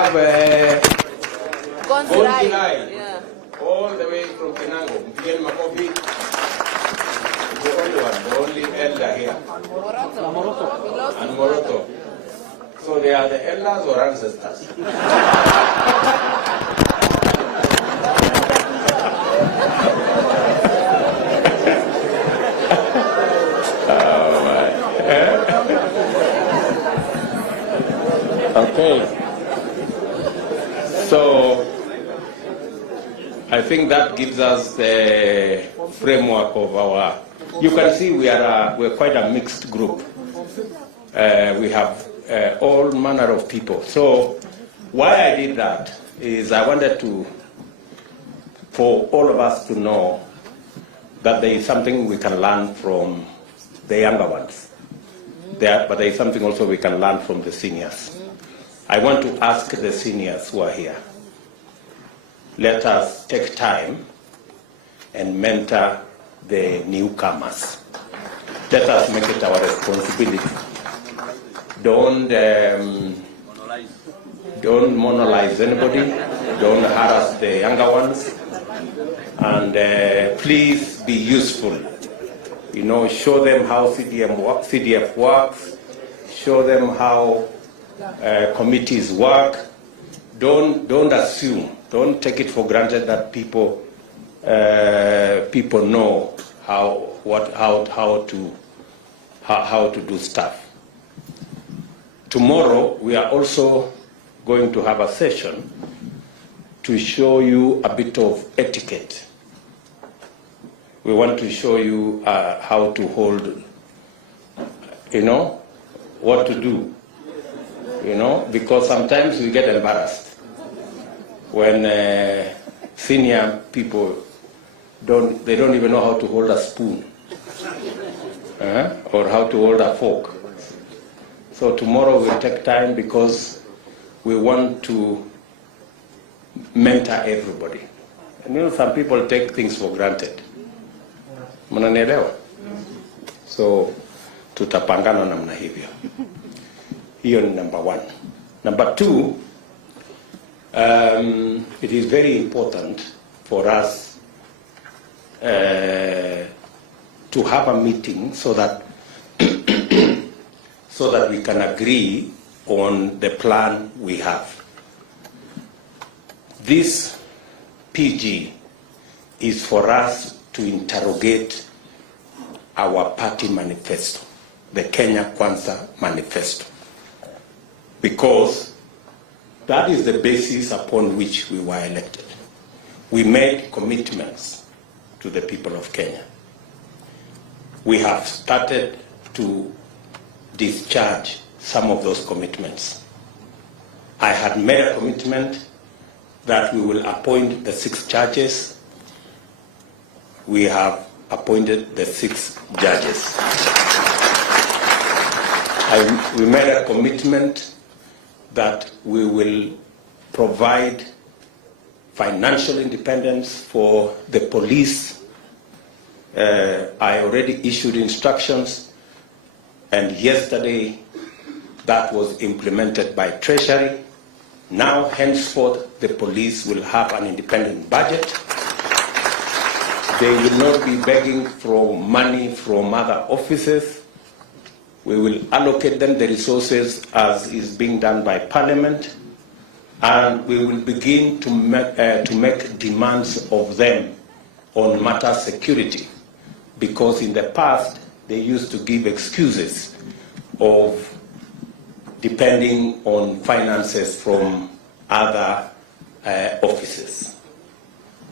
have Kwanza, yeah. All the way from Penango. Mpieni makofi. The only one, the only elder here. And Moroto. So they are the elders or ancestors? Okay. So I think that gives us the framework of our. You can see we're quite a mixed group. We have all manner of people. So why I did that is I wanted for all of us to know that there is something we can learn from the younger ones. But there is something also we can learn from the seniors. I want to ask the seniors who are here, let us take time and mentor the newcomers. Let us make it our responsibility. Don't monolize anybody. Don't harass the younger ones. And please be useful. You know, show them how CDF works. Show them how committees work. Don't assume. Don't take it for granted that people know how to do stuff. Tomorrow we are also going to have a session to show you a bit of etiquette. We want to show you how to hold, what to do, because sometimes we get embarrassed when senior people don't even know how to hold a spoon or how to hold a fork. So tomorrow we'll take time because we want to mentor everybody. And some people take things for granted. Mnanielewa? So tutapangana namna hivyo. Hiyo ni number one. Number two, it is very important for us to have a meeting so that we can agree on the plan we have. This PG is for us to interrogate our party manifesto, the Kenya Kwanza manifesto, because that is the basis upon which we were elected. We made commitments to the people of Kenya. We have started to discharge some of those commitments. I had made a commitment that we will appoint the 6 judges. We have appointed the 6 judges. We made a commitment that we will provide financial independence for the police. I already issued instructions, and yesterday that was implemented by Treasury. Now, henceforth, the police will have an independent budget. They will not be begging for money from other offices. We will allocate them the resources as is being done by Parliament, and we will begin to make demands of them on matter security, because in the past they used to give excuses of depending on finances from other offices.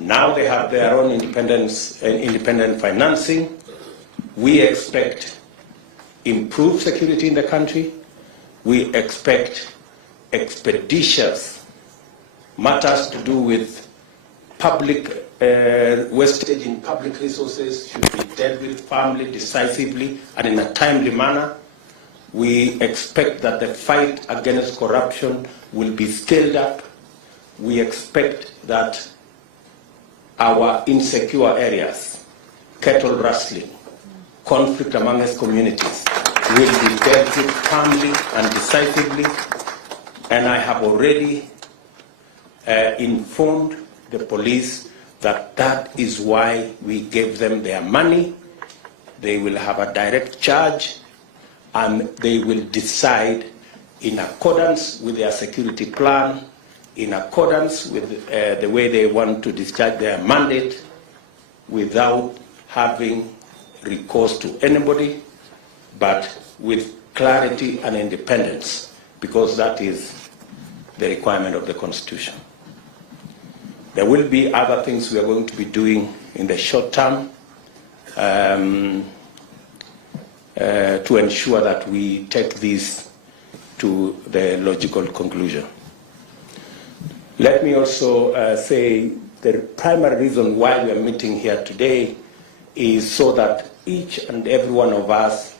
Now they have their own independent financing. We expect improved security in the country. We expect expeditious matters to do with public wastage in public resources should be dealt with firmly, decisively, and in a timely manner. We expect that the fight against corruption will be scaled up. We expect that our insecure areas, cattle rustling, conflict amongst communities, will be dealt with calmly and decisively. And I have already informed the police that that is why we gave them their money. They will have a direct charge, and they will decide in accordance with their security plan, in accordance with the way they want to discharge their mandate, without having recourse to anybody, but with clarity and independence, because that is the requirement of the Constitution. There will be other things we are going to be doing in the short term to ensure that we take this to the logical conclusion. Let me also say the primary reason why we are meeting here today is so that each and every one of us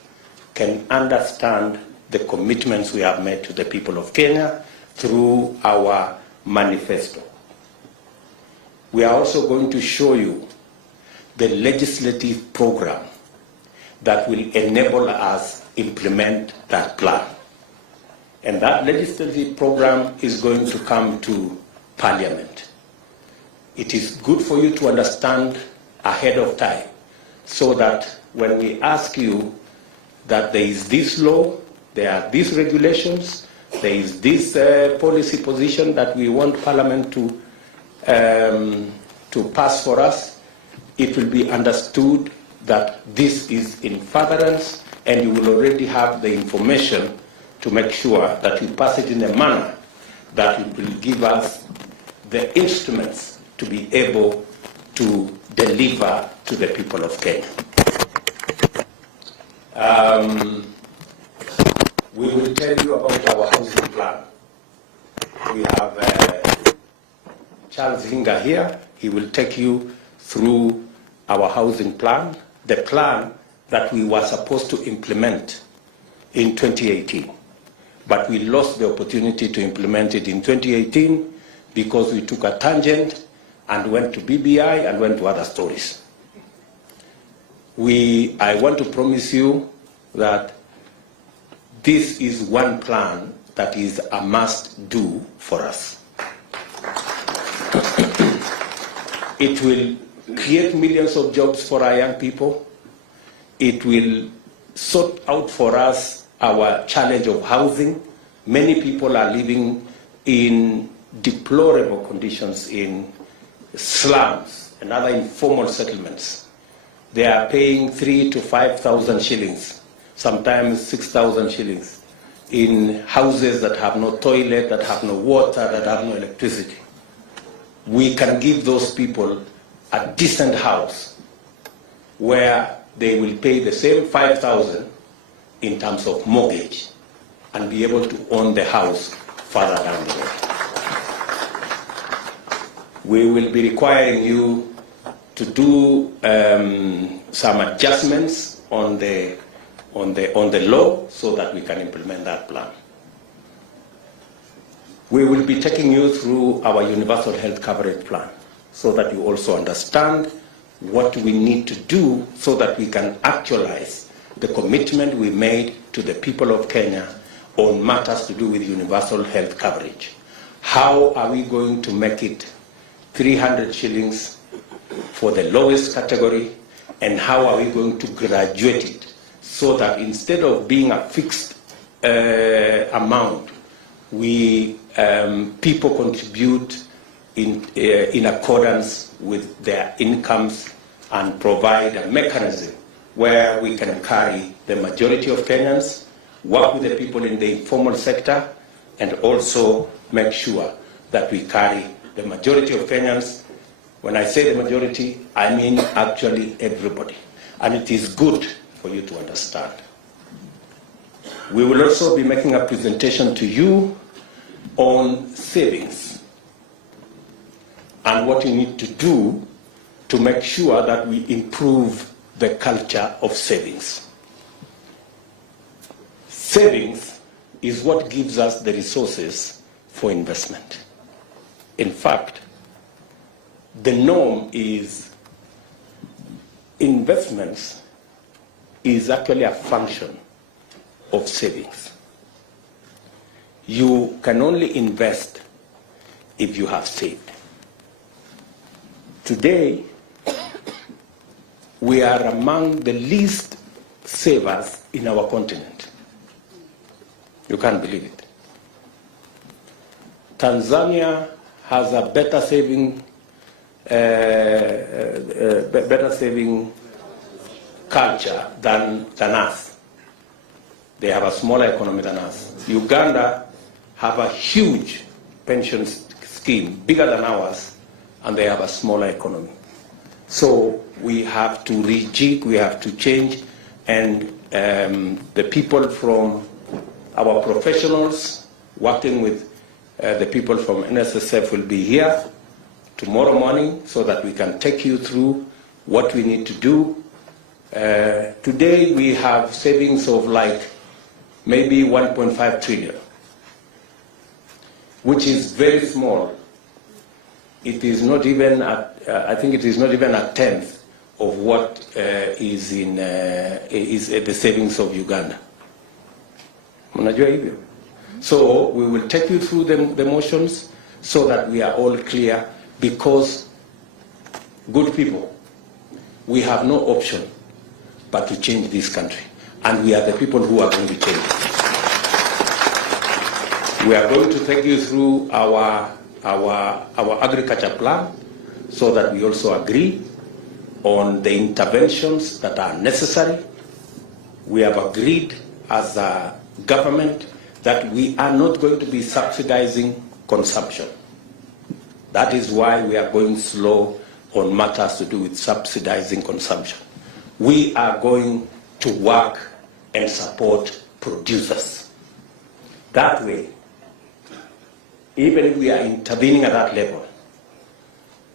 can understand the commitments we have made to the people of Kenya through our manifesto. We are also going to show you the legislative program that will enable us implement that plan. And that legislative program is going to come to Parliament. It is good for you to understand ahead of time, so that when we ask you that there is this law, there are these regulations, there is this policy position that we want Parliament to pass for us, it will be understood that this is in furtherance, and you will already have the information to make sure that you pass it in a manner that it will give us the instruments to be able to deliver to the people of Kenya. We will tell you about our housing plan. We have Charles Hinga here. He will take you through our housing plan, the plan that we were supposed to implement in 2018. But we lost the opportunity to implement it in 2018 because we took a tangent and went to BBI and went to other stories. I want to promise you that this is one plan that is a must-do for us. It will create millions of jobs for our young people. It will sort out for us our challenge of housing. Many people are living in deplorable conditions in slums and other informal settlements. They are paying 3,000 to 5,000 shillings, sometimes 6,000 shillings, in houses that have no toilet, that have no water, that have no electricity. We can give those people a decent house where they will pay the same 5,000 in terms of mortgage and be able to own the house further down the road. We will be requiring you to do some adjustments on the law so that we can implement that plan. We will be taking you through our universal health coverage plan so that you also understand what we need to do so that we can actualize the commitment we made to the people of Kenya on matters to do with universal health coverage. How are we going to make it 300 shillings for the lowest category, and how are we going to graduate it so that instead of being a fixed amount, people contribute in accordance with their incomes and provide a mechanism where we can carry the majority of Kenyans, work with the people in the informal sector, and also make sure that we carry the majority of Kenyans. When I say the majority, I mean actually everybody. And it is good for you to understand. We will also be making a presentation to you on savings and what you need to do to make sure that we improve the culture of savings. Savings is what gives us the resources for investment. In fact, the norm is investments is actually a function of savings. You can only invest if you have saved. Today, we are among the least savers in our continent. You can't believe it. Tanzania has a better saving culture than us. They have a smaller economy than us. Uganda have a huge pension scheme, bigger than ours, and they have a smaller economy. So we have to rejig, we have to change, and the people from our professionals working with the people from NSSF will be here tomorrow morning so that we can take you through what we need to do. Today we have savings of like maybe 1.5 trillion, which is very small. It is not even I think it is not even a tenth of what is the savings of Uganda. Mnajua hivyo? So we will take you through the motions so that we are all clear, because good people, we have no option but to change this country, and we are the people who are going to change it. We are going to take you through our agriculture plan so that we also agree on the interventions that are necessary. We have agreed as a government that we are not going to be subsidizing consumption. That is why we are going slow on matters to do with subsidizing consumption. We are going to work and support producers. That way, even if we are intervening at that level,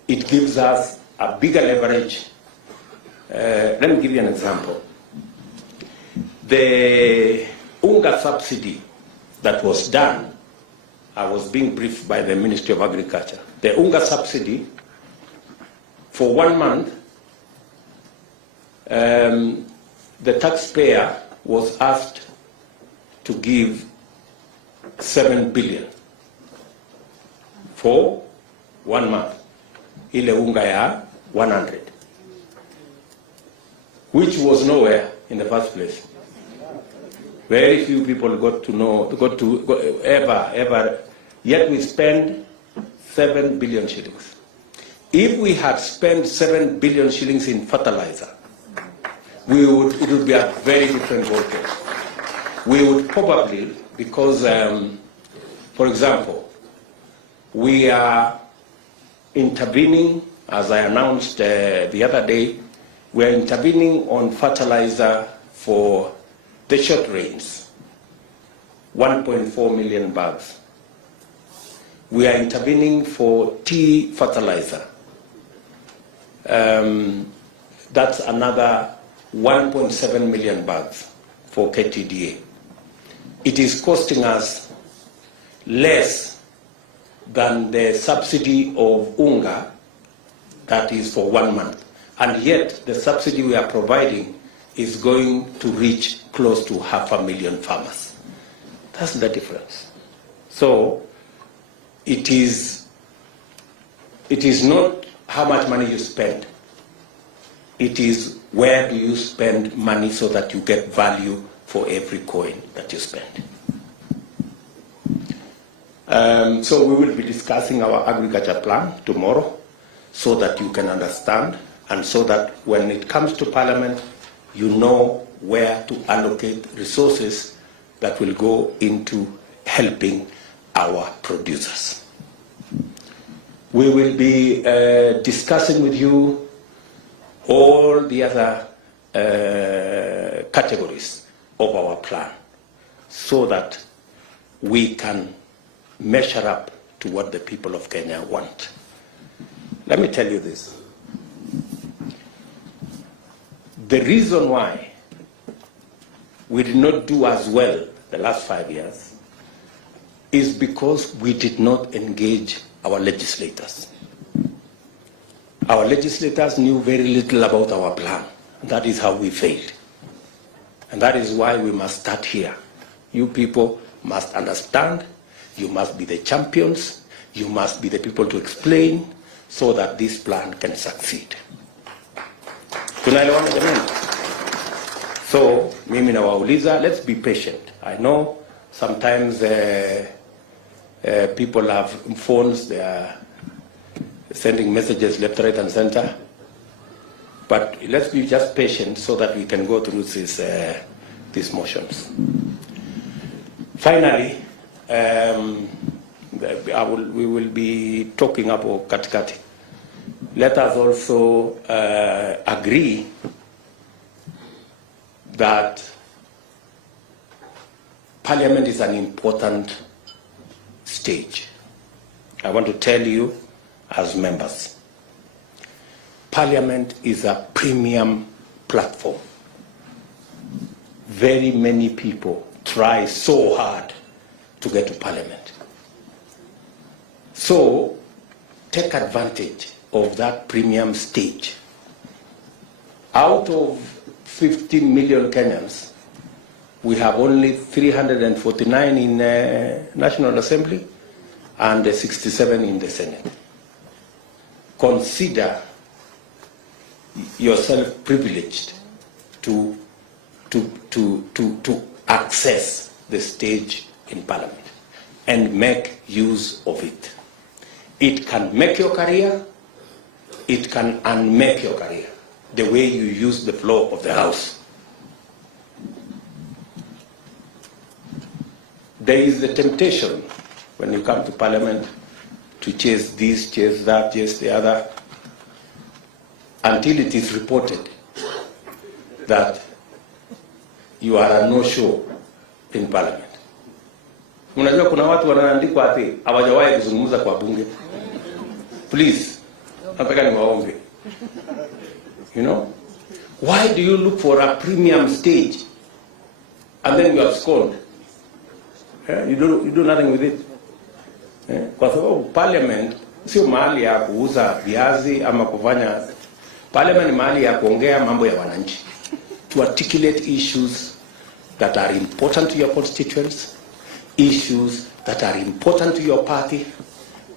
it gives us a bigger leverage. Let me give you an example. The unga subsidy that was done, I was being briefed by the Ministry of Agriculture. The unga subsidy, for 1 month, the taxpayer was asked to give 7 billion for 1 month. Ile unga ya 100, which was nowhere in the first place. Very few people got to ever, yet we spend 7 billion shillings. If we had spent 7 billion shillings in fertilizer, it would be a very different ballgame. We would probably, because, for example, we are intervening, as I announced the other day, we are intervening on fertilizer for the short rains, 1.4 million bags. We are intervening for tea fertilizer. That's another 1.7 million bags for KTDA. It is costing us less than the subsidy of unga that is for 1 month. And yet the subsidy we are providing is going to reach close to 500,000 farmers. That's the difference. So it is not how much money you spend. It is where do you spend money so that you get value for every coin that you spend. So we will be discussing our agriculture plan tomorrow so that you can understand, and so that when it comes to Parliament, you know where to allocate resources that will go into helping our producers. We will be discussing with you all the other categories of our plan so that we can measure up to what the people of Kenya want. Let me tell you this. The reason why we did not do as well the last 5 years is because we did not engage our legislators. Our legislators knew very little about our plan. That is how we failed. And that is why we must start here. You people must understand. You must be the champions. you must be the people to explain so that this plan can succeed. Tunaelewana jamani? So, mimi nawauliza, let's be patient. I know sometimes people have phones, they are sending messages left, right, and center. But let's be just patient so that we can go through these motions. Finally, we will be talking about katikati. Let us also agree that Parliament is an important stage. I want to tell you as members, Parliament is a premium platform. Very many people try so hard to get to Parliament. So take advantage of that premium stage. Out of 50 million Kenyans, we have only 349 in National Assembly and 67 in the Senate. Consider yourself privileged to access the stage in Parliament and make use of it. It can make your career, it can unmake your career, the way you use the floor of the House. There is the temptation when you come to Parliament to chase this, chase that, chase the other, until it is reported that you are a no-show in Parliament. Unajua kuna watu wanaandikwa ati hawajawahi kuzungumza kwa bunge. Please, nataka niwaombe. You know? Why do you look for a premium stage and then you abscond? You do nothing with it. Kwa sababu Parliament sio mahali ya kuuza viazi ama kufanya. Parliament ni mahali ya kuongea mambo ya wananchi. To articulate issues that are important to your constituents, issues that are important to your party,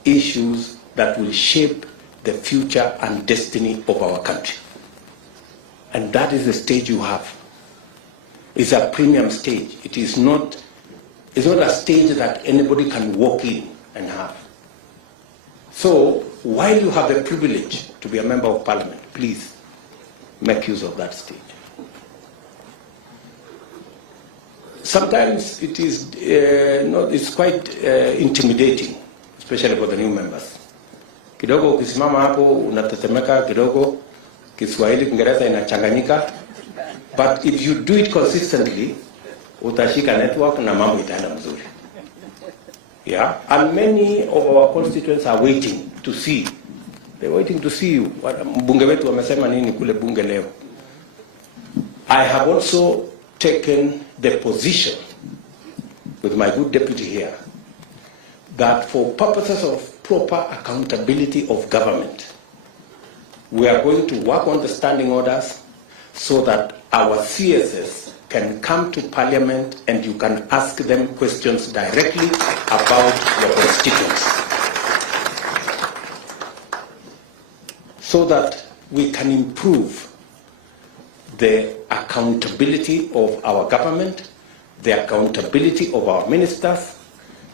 issues that will shape the future and destiny of our country. And that is the stage you have. It's a premium stage. It's not a stage that anybody can walk in and have. So, while you have the privilege to be a member of Parliament, please make use of that stage. Sometimes it is it's quite intimidating, especially for the new members. Kidogo ukisimama hapo unatetemeka kidogo, Kiswahili Kiingereza inachanganyika, but if you do it consistently, utashika network na mambo itaenda mzuri. Yeah, and many of our constituents are waiting to see. They're waiting to see you. Mbunge wetu wamesema nini kule bunge leo. I have also taken the position with my good deputy here that for purposes of proper accountability of government, we are going to work on the standing orders so that our CSS can come to Parliament and you can ask them questions directly about your constituents, so that we can improve the accountability of our government, the accountability of our ministers,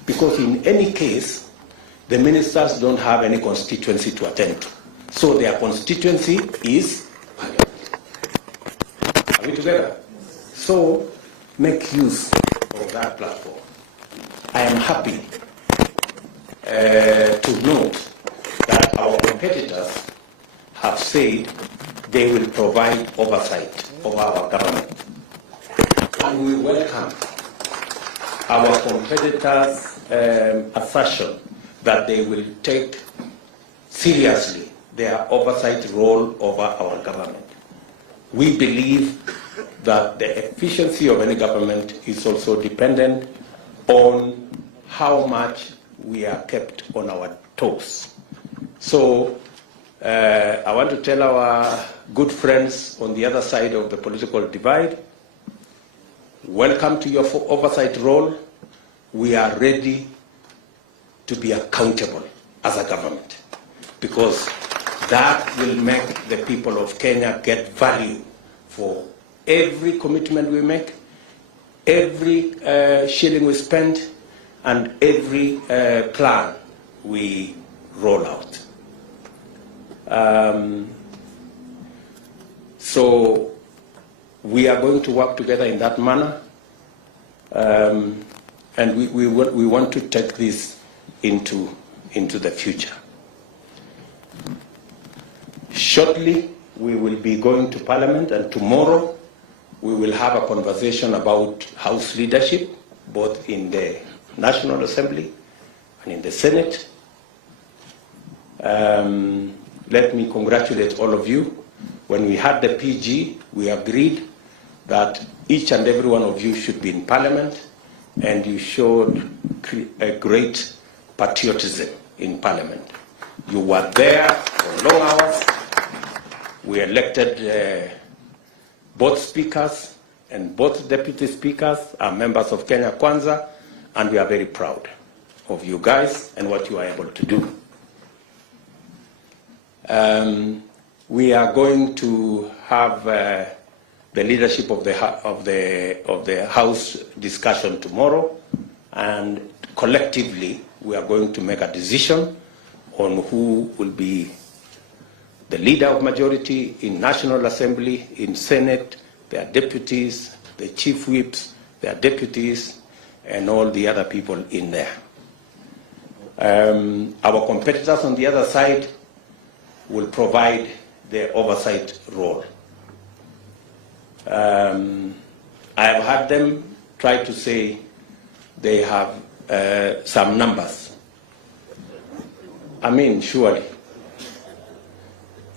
because in any case, the ministers don't have any constituency to attend to. So their constituency is Parliament. Are we together? So make use of that platform. I am happy to note that our competitors have said they will provide oversight of our government. And we welcome our competitors' assertion that they will take seriously their oversight role over our government. We believe that the efficiency of any government is also dependent on how much we are kept on our toes. So I want to tell our good friends on the other side of the political divide, welcome to your oversight role. We are ready to be accountable. as a government, because that will make the people of Kenya get value for every commitment we make, every shilling we spend, and every plan we roll out. So we are going to work together in that manner, and we want to take this into the future. Shortly, we will be going to Parliament, and tomorrow we will have a conversation about House leadership, both in the National Assembly and in the Senate. Let me congratulate all of you. When we had the PG, we agreed that each and every one of you should be in Parliament, and you showed a great patriotism in Parliament. You were there for long hours. We elected both speakers, and both deputy speakers are members of Kenya Kwanza, and we are very proud of you guys and what you are able to do. We are going to have the leadership of the House discussion tomorrow, and collectively we are going to make a decision on who will be the leader of majority in National Assembly, in Senate, their deputies, the chief whips, their deputies, and all the other people in there. Our competitors on the other side will provide the oversight role. I have heard them try to say they have some numbers. I mean, surely,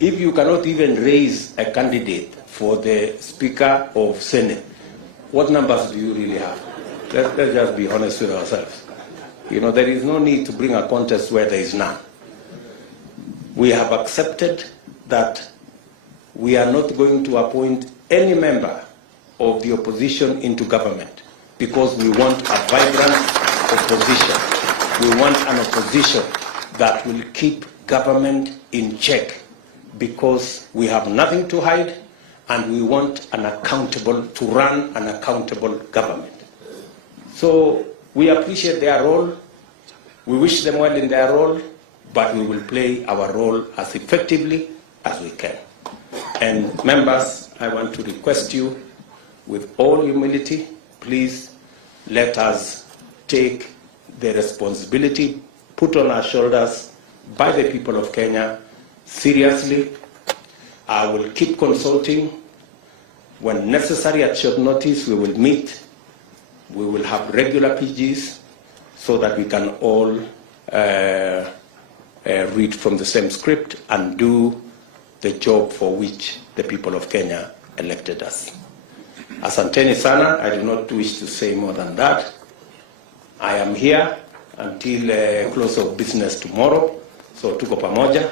if you cannot even raise a candidate for the Speaker of Senate, what numbers do you really have? Let's just be honest with ourselves. You know, there is no need to bring a contest where there is none. We have accepted that we are not going to appoint any member of the opposition into government, because we want a vibrant opposition. We want an opposition that will keep government in check, because we have nothing to hide, and we want to run an accountable government. So we appreciate their role. We wish them well in their role, but we will play our role as effectively as we can. And members, I want to request you, with all humility, please let us take the responsibility put on our shoulders by the people of Kenya seriously. I will keep consulting. When necessary, at short notice, we will meet. We will have regular PGs so that we can all read from the same script and do the job for which the people of Kenya elected us. Asanteni sana. I do not wish to say more than that. I am here until close of business tomorrow, so tuko pamoja.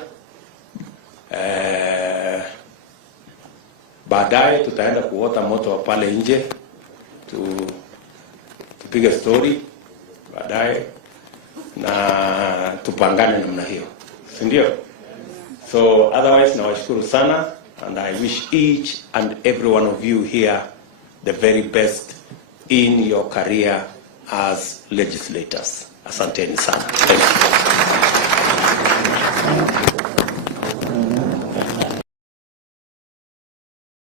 Baadaye tutaenda kuota moto pale nje, tupige story baadaye na tupangane namna hiyo, si ndio? So otherwise, nawashukuru sana, and I wish each and every one of you here the very best in your career as legislators. Asanteni sana. Thank you.